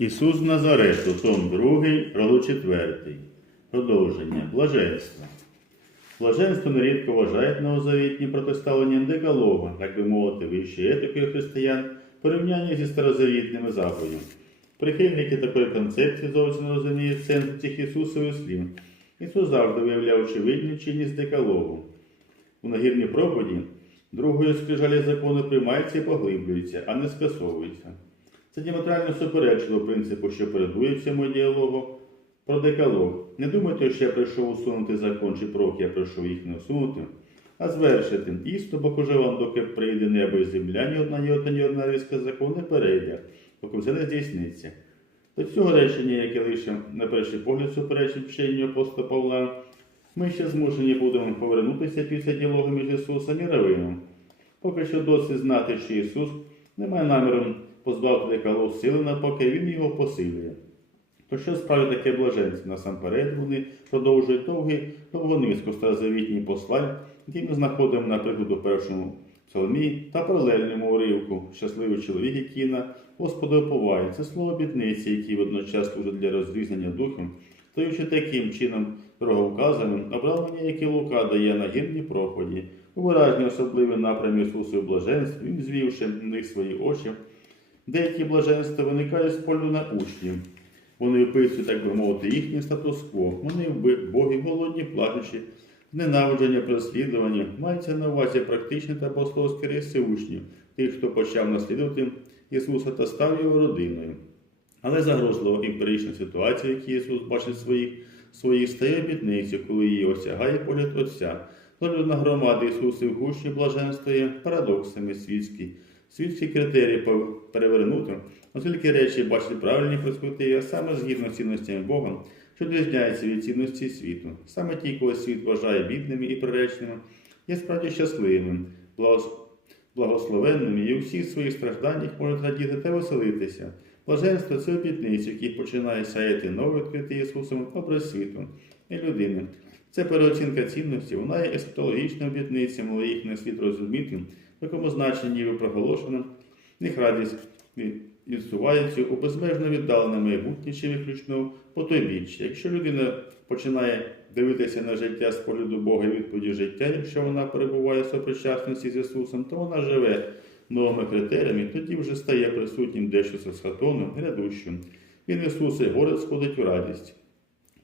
Ісус з Назарету, том 2, розділ 4. Продовження. Блаженство. Блаженство нерідко вважають новозавітні протиставленням декалога, так би мовити, вищої етикою християн, в порівнянні зі старозавітними заповідями. Прихильники такої концепції зовсім не розуміють сенсу цих Ісусових слів. Ісус завжди виявляв очевидну чинність декалогу. У нагірній проповіді другої скрижалі закону приймається і поглиблюється, а не скасовується. Це діаметрально суперечило принципу, що передує всьому діалогу про декалог. Не думайте, що я прийшов усунути закон чи прок, я прийшов їх не усунути, а звершити. Істо, бо коже вам, доки прийде небо і земля, ні одна, ні одна, ні одна риска закону не перейде, поки все не здійсниться. До цього речення, яке лише на перший погляд суперечить вченню апостола Павла, ми ще змушені будемо повернутися після діалогу між Ісусом і Равином. Поки що досить знати, що Ісус не має наміру позбавити декалог сили, навпаки, Він його посилює. То що справді таке блаженство? Насамперед вони продовжують довгий, довго низку старозавітній послань, які ми знаходимо, наприклад, у першому псалмі та паралельному уривку щасливий чоловік, який на Господа оповає. Це слово обітниці, які водночас служать для розрізнення духів, стоючи таким чином дороговказаним, обрамлення, яке Лука дає на гірній проході, у виразні особливі напрямі Ісусові блаженств, він звівши в них свої очі. Деякі блаженства виникають з погляду на учнів. Вони описують, так би мовити, їхнє статус-кво. Вони боги голодні, плачучі, зненавидження, переслідування. Мається на увазі практичні та богословські риси учнів, тих, хто почав наслідувати Ісуса та став його родиною. Але загрозлива емпірична ситуація, в Ісус бачить своїх, своїх стає обітницею, коли її осягає погляд Отця. Злюдна громада Ісуса в гущі блаженства є парадоксами світські. Світські критерії перевернути, оскільки речі бачать правильні перспективи, а саме згідно з цінностями Бога, що відрізняється від цінності світу. Саме ті, кого світ вважає бідними і приречними, є справді щасливими, благос- благословенними і у всіх своїх стражданнях можуть радіти та веселитися. Блаженство це обітниці, які починає сяяти новий відкритий Ісусом образ світу і людини. Це переоцінка цінності, вона є есхатологічною обітницею, але їх не слід розуміти, в якому значенні ви проголошено, їх радість відсувається у безмежно віддалене майбутнє чи виключно потойбіччя. Якщо людина починає дивитися на життя з погляду Бога і відповіді життя, якщо вона перебуває в сопричасності з Ісусом, то вона живе новими критеріями, тоді вже стає присутнім дещо з схатоном, грядущим. Він Ісус і горе сходить у радість.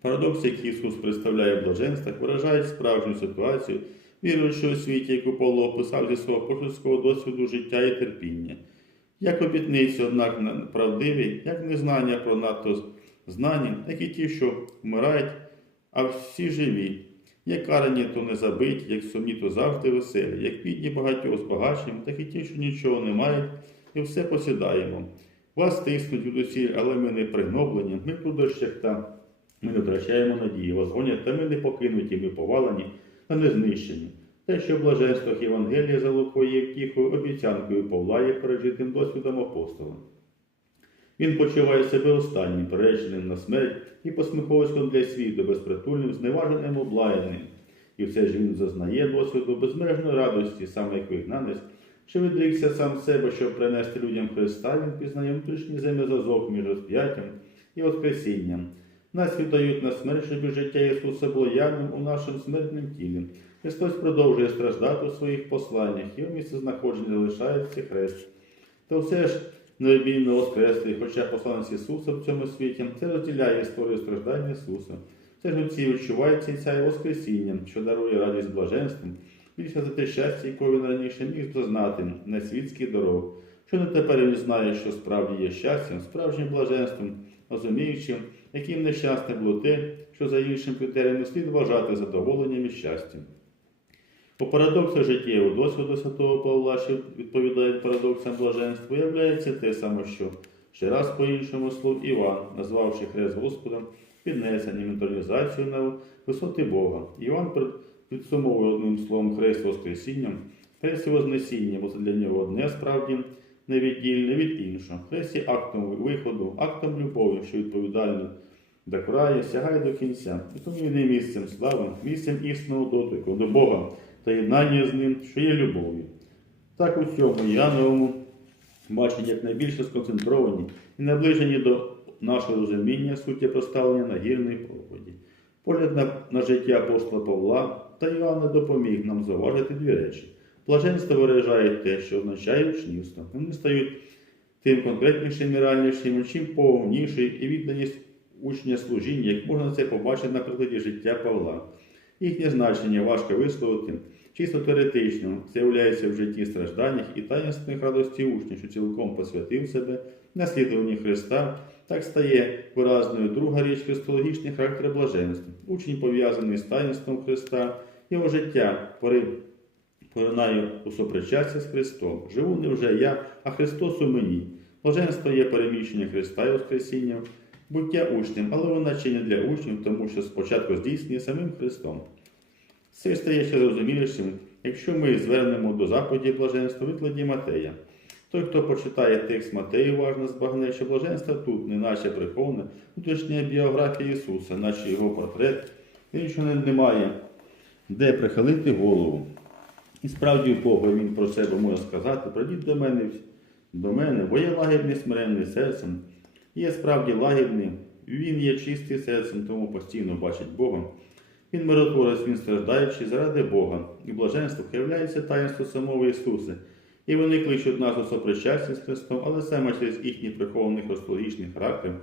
Парадокс, який Ісус представляє в блаженствах, виражають справжню ситуацію, віруючи у світі, яку Павло описав зі свого поширського досвіду життя і терпіння. Як обітниці, однак правдиві, як незнання про надто знання, як і ті, що вмирають, а всі живі. Як карані, то не забиті, як сумні, то завжди веселі, як бідні багатьох збагачуємо, так і ті, що нічого не мають, і все посідаємо. Вас тиснуть удосі, але ми не пригноблені, ми в трудощах та ми не втрачаємо надії, вас гонять, та ми не покинуті, ми повалені, та не знищені. Те, що в блаженствах Євангелія за Лукою втіхою, обіцянкою Павла є пережитим досвідом апостола. Він почуває себе останнім, переченим на смерть і посміховиськом для світу, безпритульним, зневаженим, облаяним. І все ж він зазнає досвіду безмежної радості, саме як вигнанець, що відрікся сам себе, щоб принести людям Христа, він пізнає внутрішній землезв'язок між розп'яттям і Воскресінням. Нас віддають на смерть, щоб життя Ісуса було явним у нашому смертному тілі. Христос продовжує страждати у своїх посланнях, і в місці знаходження залишається хрест. То все ж необмінно воскреслий, хоча посланець Ісуса в цьому світі, це розділяє історію страждання Ісуса. Це ж цій відчувається і Воскресіння, що дарує радість блаженством, більше за те щастя, якого він раніше міг зазнати на світський дорог. Що не тепер він знає, що справді є щастям, справжнім блаженством, розуміючи, яким нещасне було те, що за іншим критеріями слід вважати задоволенням і щастям. У парадоксах життєвого досвіду святого Павла, що відповідають парадоксам блаженства, виявляється те саме, що ще раз по-іншому слов Іван, назвавши хрест Господом, піднесенням інтерналізацію на висоти Бога. Іван підсумовує одним словом хрест Воскресінням, хрест Вознесіння, бо це для нього одне справді невіддільне від іншого. Хрест є актом виходу, актом любові, що відповідально до краю, сягає до кінця. І тому він є місцем слави, місцем істинного дотику до Бога та єднання з ним, що є любов'ю. Так у цьому Яновому бачить як найбільше сконцентровані і наближені до наше розуміння суті проставлення на гірної проповіді. Погляд на, на життя апостола Павла та Іоанна допоміг нам зауважити дві речі. Блаженство виражає те, що означає учнівство. Вони стають тим конкретнішим і реальнішим, чим повніший і відданість учня служіння, як можна це побачити на прикладі життя Павла. Їхнє значення важко висловити. Чисто теоретично це являється в житті стражданнях і таїнственних радості учня, що цілком посвятив себе наслідуванні Христа, так стає виразною друга річ христологічний характер блаженства. Учень пов'язаний з таїнством Христа, його життя пори- поринаю у сопричастя з Христом. Живу не вже я, а Христос у мені. Блаженство є переміщення Христа і Воскресіння, буття учнем, але воно чиня для учнів, тому що спочатку здійснює самим Христом. Це стає ще зрозумілішим, якщо ми звернемо до заповіді блаженства викладі Матея. Той, хто почитає текст Матея, уважно збагне, що блаженство тут, не наче прихована внутрішня біографія Ісуса, наче його портрет, і нічого не- немає, де прихилити голову. І справді у Бога він про себе може сказати, прийдіть до мене, до мене, бо я лагідний смиренний серцем. Є справді лагідний, він є чистий серцем, тому постійно бачить Бога. Він миротворець, він страждаючий заради Бога, і блаженство являється таїнство самого Ісуса. І вони кличуть нас у сопричасті з Христом, але саме через їхній прихований христологічний характер.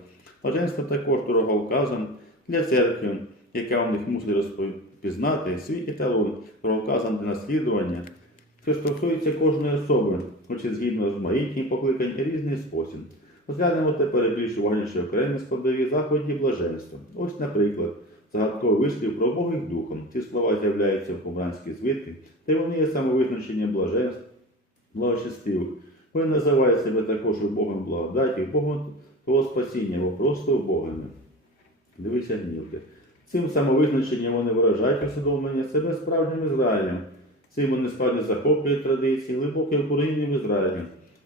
Блаженство також дороговказан для церкви, яка у них мусить розпізнати свій еталон, дороговказан для наслідування, що стосується кожної особи, хоч і згідно з маїтнім покликань і різний спосіб. Розглянемо тепер більш уважніше окремі складові заході блаженства. Ось, наприклад, загадковий вислів про Богих духом. Ці слова з'являються в кумранській звідки, де вони є самовизначення блаженств, благочестивих. Вони називають себе також Богом благодаті, Богом того спасіння, або просто Богами. Дивися гнівки. Цим самовизначенням вони виражають усвідомлення себе справжнім Ізраїлем. Цим вони складно захоплюють традиції, глибоке укоріння в Ізраїлі.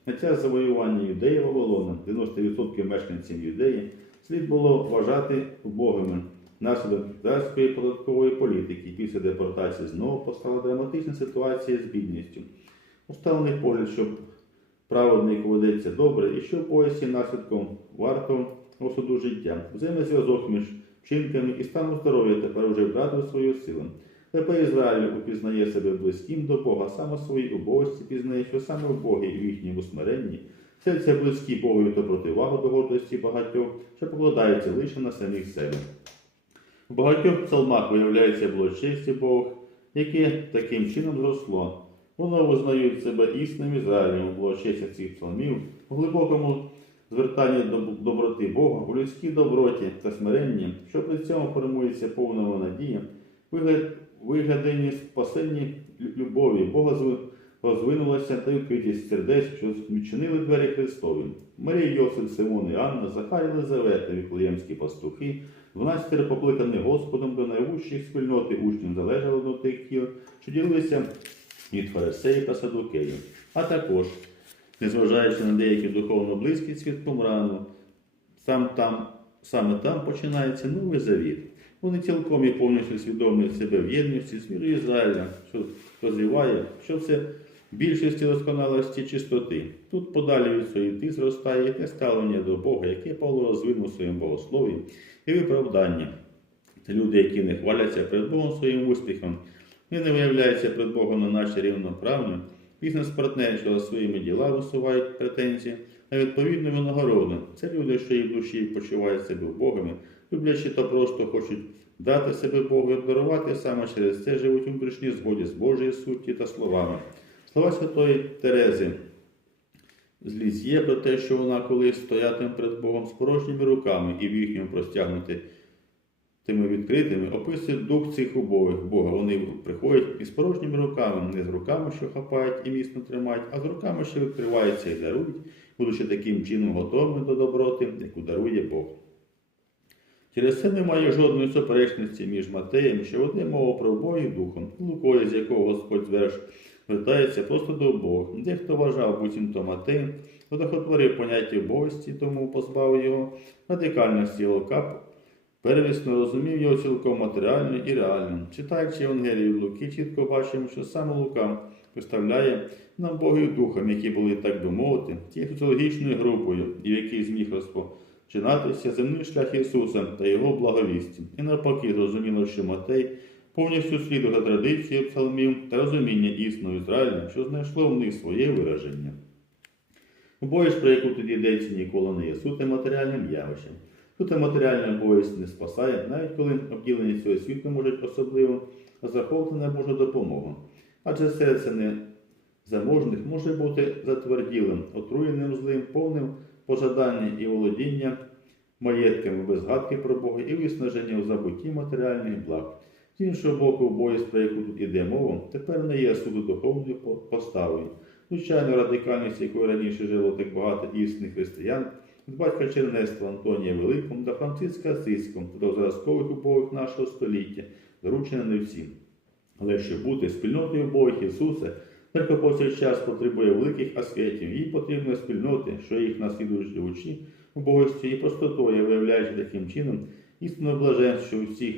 На час завоювання юдеї Вавилоном 90% мешканців юдеї слід було вважати Богами. Наслідок царської податкової політики після депортації знову постала драматична ситуація з бідністю. Уставлений погляд, що праведник ведеться добре і що поясі наслідком варто осуду життя. Взаємозв'язок між вчинками і станом здоров'я тепер вже втратив свою силу. Тепер Ізраїль упізнає себе близьким до Бога, саме в своїй убогості пізнає, що саме в Богі і в їхньому смиренні серця близькі Богові то противагу до гордості багатьох, що покладаються лише на самих себе. В багатьох псалмах виявляється благочесті Бог, яке таким чином зросло. Воно визнають себе існим Ізраїлем благочестях цих псалмів, у глибокому звертанні до доброти Бога, у людській доброті та смиренні, що при цьому формується повною надія, вигляд- виглядані спасенні любові Бога розвинулася та відкритість сердець, що відчинили двері Христові. Марія, Йосип, Симон і Анна, Захар, Єлизавета, віфлеємські пастухи, 12 покликаних Господом до найвищих спільноти учнів залежало до тих кіл, що ділилися від фарисеїв та садукеїв, а також, незважаючи на деякі духовно близькість від помрану, сам там, саме там починається новий завіт. Вони цілком і повністю усвідомлюють себе в єдності з вірою Ізраїля, що розвиває, що все більшості досконалості чистоти. Тут подалі від суєти зростає те ставлення до Бога, яке Павло розвинув своєму богослові і виправдання. Це люди, які не хваляться перед Богом своїм успіхом, вони не виявляються перед Богом на наші рівноправні. За своїми ділами висувають претензії, а відповідну винагороду. Це люди, що в душі почувають себе Богами, люблячи та просто хочуть дати себе Богу і обдарувати, саме через це живуть у внутрішній згоді з Божої суті та словами. Слова Святої Терези з Лізьє про те, що вона колись стоятиме перед Богом з порожніми руками і в їхньому простягнути тими відкритими, описує дух цих убогих Бога. Вони приходять із порожніми руками, не з руками, що хапають і міцно тримають, а з руками, що відкриваються і дарують, будучи таким чином готовими до доброти, яку дарує Бог. Через це немає жодної суперечності між Матеєм, що веде мова про Бога і духом, Лукою, з якого Господь зверш звертається просто до Бога. Дехто вважав, буцімто Матей, водохотворив поняття богості, тому позбавив його радикальності Лука, первісно розумів його цілком матеріально і реально. Читаючи Євангелію Луки, чітко бачимо, що саме Лука представляє нам Богів духом, які були, так би мовити, тією соціологічною групою, в якій зміг розпо чинатися земний шлях Ісуса та Його благовісті. І навпаки, зрозуміло, що Матей повністю слідує за традиції псалмів та розуміння істинного Ізраїля, що знайшло в них своє вираження. Обов'язк, про яку тоді йдеться, ніколи не є суто матеріальним явищем. Суто матеріальний обов'язок не спасає, навіть коли обділені цього світу можуть особливо розраховувати на Божу допомогу. Адже серце не заможних може бути затверділим, отруєним злим, повним пожадання і володіння маєтками без згадки про Бога і виснаження у забутті матеріальних благ. З іншого боку, обов'язок, про яку тут іде мова, тепер не є суду духовною поставою. Звичайно, радикальність, якою раніше жило так багато істинних християн, батька Чернецтва Антонія Великого до Франциска Асиського, до зразкових убогих нашого століття, доручена не всім. Але щоб бути спільнотою убогих Ісуса, церква повсякчас потребує великих аскетів, їй потрібно спільноти, що їх наслідують живучі, убогості і простотою, виявляючи таким чином істинно блаженство, всіх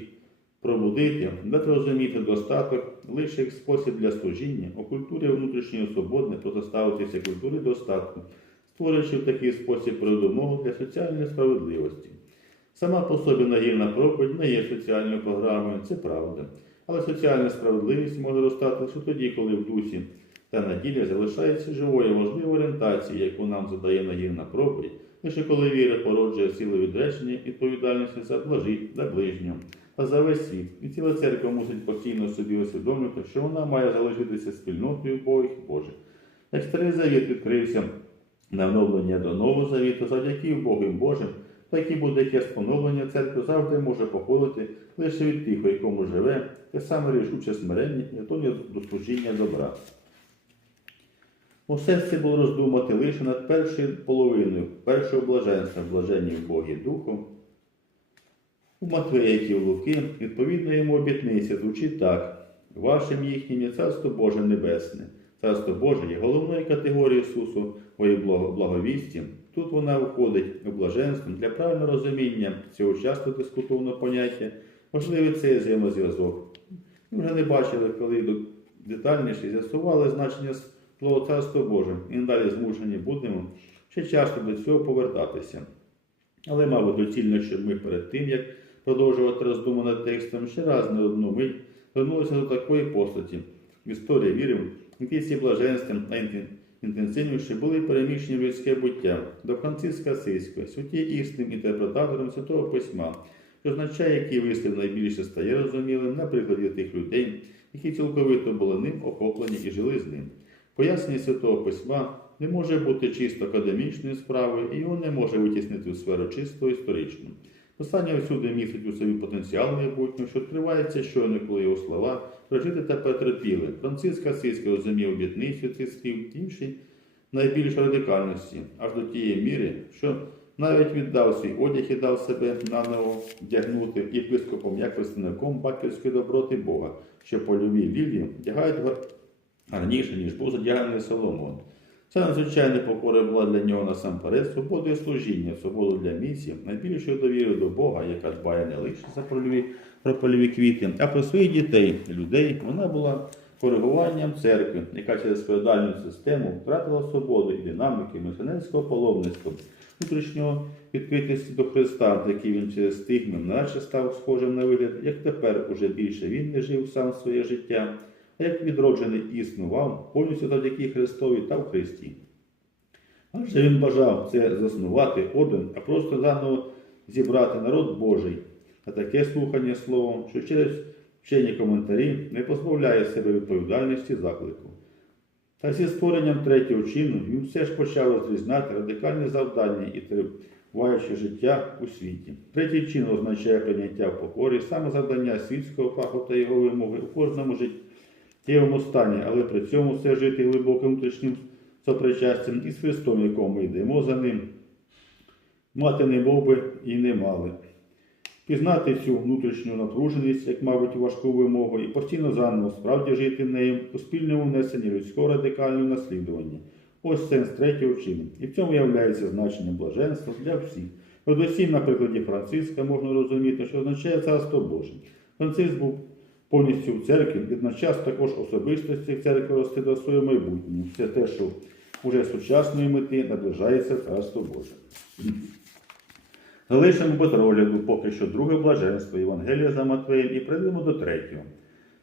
пробудити, дати розуміти достаток, лише як спосіб для служіння, у культурі внутрішньої свободи протиставитися культурі достатку, створюючи в такий спосіб передумогу для соціальної справедливості. Сама по собі нагірна проповідь не є соціальною програмою, це правда. Але соціальна справедливість може ростати лише тоді, коли в дусі та на ділі залишається живою важливою орієнтацією, яку нам задає нагірна проповідь, лише коли віра породжує силу відречення відповідальності за блажить, за ближнього та за весь світ. І ціла церква мусить постійно собі усвідомлювати, що вона має залишитися спільнотою Богих Божих. Як старий завіт відкрився на оновлення до Нового Завіту, завдяки Богим Божим, так і будь-яке споновлення церкви завжди може походити лише від тих, у якому живе, те саме рішуче смирення готовність до служіння добра. Усе це було роздумати лише над першою половиною першого блаженства, блаженні в Богі Духом. У Матвея, і у Луки, відповідно йому обітниця звучить так: Вашим їхнім Царство Боже Небесне. Царство Боже є головною категорією Ісусу в благовісті. Тут вона входить у блаженство для правильного розуміння цього часто дискутовного поняття. Можливий цей взаємозв'язок. Ми вже не бачили, коли детальніше з'ясували значення слова Царство Боже, і надалі змушені будемо ще часто до цього повертатися. Але, мабуть, доцільно, щоб ми перед тим, як продовжувати роздуму над текстом, ще раз не одну мить звернулися до такої постаті. Історія віри, які ці блаженства найінтенсивніше були переміщені в людське буття до Франциска Сиського, суті існим інтерпретатором Святого Письма, що означає, який вислів найбільше стає розумілим на прикладі тих людей, які цілковито були ним охоплені і жили з ним. Пояснення Святого Письма не може бути чисто академічною справою, і його не може витіснити в сферу чисто історичну. Писання всюди містить у собі потенціал майбутнього, що відкривається щойно, коли його слова прожити та потерпіли. Франциска Сиська розумів обітницю цих слів, інший найбільш радикальності, аж до тієї міри, що навіть віддав свій одяг і дав себе наново вдягнути єпископом як представником батьківської доброти Бога, що польові лілії вдягають гарніше, ніж був задягнений Соломон. Це надзвичайна покора була для нього насамперед свободою служіння, свободу для місії, найбільшою довірою до Бога, яка дбає не лише за польові, про польові квіти, а про своїх дітей, людей. Вона була коригуванням церкви, яка через феодальну систему втратила свободу і динаміки мисіонерського паломництва, внутрішнього відкритості до Христа, який він через стигми наче став схожим на вигляд, як тепер уже більше він не жив сам своє життя як відроджений існував повністю завдяки Христові та в Христі. Адже він бажав це заснувати один, а просто заново зібрати народ Божий, а таке слухання словом, що через вчені коментарі не позбавляє себе відповідальності заклику. Та зі створенням третього чину він все ж почав розрізняти радикальні завдання і триваюче життя у світі. Третій чин означає прийняття в покорі, саме завдання світського фаху та його вимоги у кожному житті тієму стані, але при цьому все жити глибоким внутрішнім сопричастям із Христом, якому ми йдемо за ним, мати не мов би і не мали. Пізнати цю внутрішню напруженість, як, мабуть, важку вимогу, і постійно заново справді жити нею у спільному внесенні людського радикального наслідування. Ось сенс третього чину. І в цьому являється значення блаженства для всіх. Передусім, на прикладі Франциска можна розуміти, що означає царство Боже. Франциск був повністю в церкві, водночас також особистості церкви росте до свого майбутнього. Все те, що вже сучасної мети наближається Царство Боже. Залишимо без розгляду поки що друге блаженство Євангелія за Матвеєм і прийдемо до третього.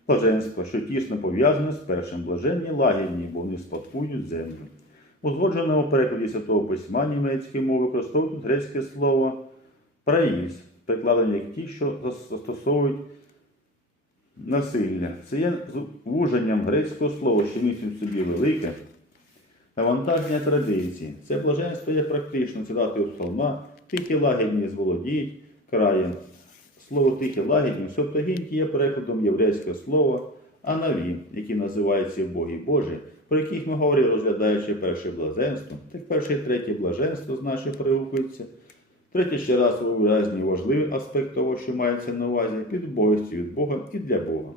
Блаженство, що тісно пов'язане з першим блаженні лагідні, бо вони спадкують землю. У перекладі Святого Письма німецької мови використовують грецьке слово праїс, перекладені як ті, що застосовують насилля. Це є звуженням грецького слова, що містить в собі велике навантаження традиції. Це блаженство є практично цитати у псалма, тихі лагідні зволодіють краєм. Слово тихі лагідні в Септагінті є перекладом єврейського слова анаві, які називаються Боги Божі, про яких ми говорили, розглядаючи перше блаженство, так перше і третє блаженство з наших перегукується. Третє ще раз виразний важливий аспект того, що мається на увазі під богістю від Бога і для Бога.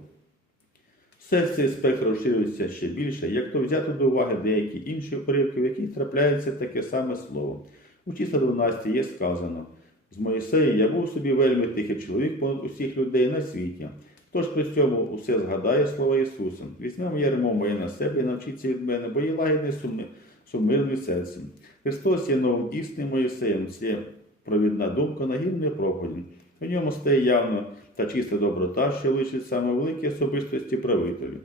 Все цей спектр розширюється ще більше, як то взяти до уваги деякі інші уривки, в яких трапляється таке саме слово. У числа 12 є сказано: з Моїсея я був собі вельми тихий чоловік понад усіх людей на світі. Тож при цьому усе згадає слова Ісуса. Візьмемо ярмо моє на себе і навчіться від мене, бо є лагідний сумни- сумирний серцем. Христос є новим істинним Моїсеєм, це провідна думка на гідної проповіді. У ньому стає явно та чиста доброта, що лишить саме великі особистості правителів.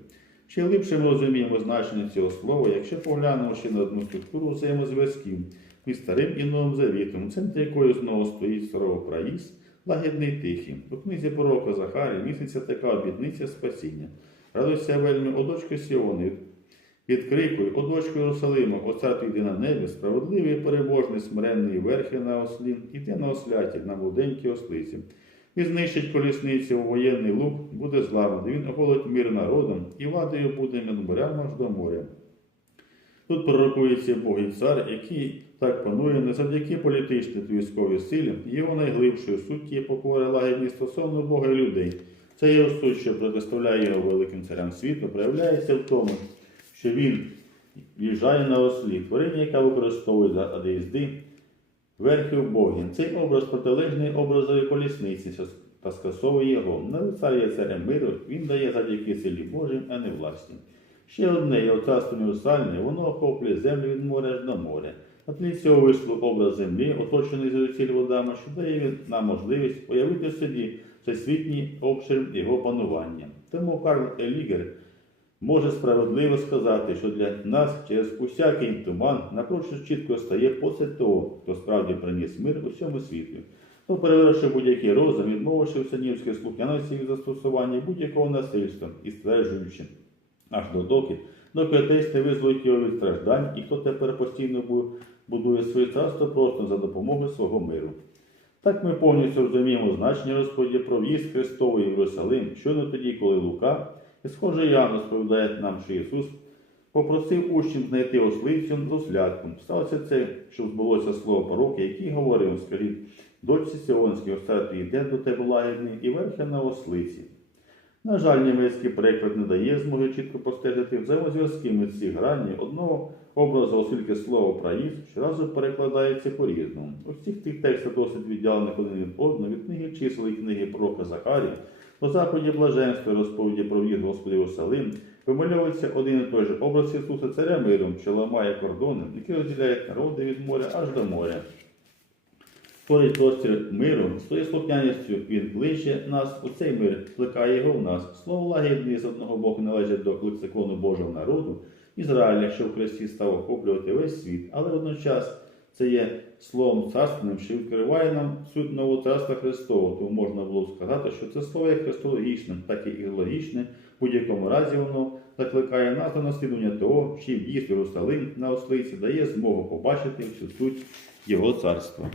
Ще глибше ми розуміємо значення цього слова, якщо поглянемо ще на одну структуру взаємозв'язків між старим і новим завітом, у центрі якої знову стоїть старого праїс, лагідний тихий. У книзі пророка Захарі міститься така обідниця спасіння. Радуйся вельми, о дочко Сіони, Відкрикуй, о дочко Єрусалима, о цар йди на небі, справедливий, переможний, смиренний верхи на ослі, іде на осляті, на молоденькій ослиці. І знищить колісницю у воєнний лук, буде зламаний, він оголить мір народом, і владою буде над морям аж до моря. Тут пророкується Бог і цар, який так панує не завдяки політичній та військовій силі, його найглибшою суттю є покори лагідні стосовно Бога і людей. Це його суть, що протиставляє його великим царям світу, проявляється в тому, що він в'їжджає на ослі, творіння, яке використовує для їзди верхів богів. Цей образ протилежний образові колісниці та скасовує його. На цар є царем миру, він дає завдяки силі Божим, а не власні. Ще одне його царство універсальне, воно охоплює землю від моря аж до моря. На тлі цього вийшло образ землі, оточений звідусіль водами, що дає нам можливість уявити собі всесвітній обшир його панування. Тому Карл Елігер може справедливо сказати, що для нас через усякий туман напрочуд чітко стає постать того, хто справді приніс мир усьому світу. Хто перевершив будь-який розум, відмовивши в синівській слухняності від застосування будь-якого насильства і стверджуючи аж до доки, доки не визволить його від страждань, і хто тепер постійно будує своє царство просто за допомогою свого миру. Так ми повністю розуміємо значення розповіді про в'їзд Христовий Єрусалим, щойно тоді, коли Лука, і схоже Ян розповідає нам, що Ісус попросив учнів знайти ослицю з ослядком. Сталося це, щоб збулося слово пророка, який говорив, скажіть, дочці Сіонській, остати йде до тебе лагідний і верхи на ослиці. На жаль, німецький переклад не дає змоги чітко постежити взаємозв'язки між ці грані одного образу, оскільки слово проїзд щоразу перекладається по-різному. У всіх тих текстах досить відділених один від одного, від книги чисел і книги пророка Захарі, по заході блаженства розповіді про в'їзд Господи Єрусалим, вимальовується один і той же образ Ісуса Царя миром, що ламає кордони, які розділяють народи від моря аж до моря. Творить простір миру, своєю слухняністю він кличе нас у цей мир, плекає його в нас. Слово лагідні з одного боку належить до лексикону Божого народу, Ізраїля, що в Христі став охоплювати весь світ, але водночас це є словом царственним, що відкриває нам суть нового царства Христового, тому можна було сказати, що це слово є христологічним, так і логічне, в будь-якому разі воно закликає нас до наслідування того, що в'їзд Єрусалим на ослиці дає змогу побачити всю суть його царства.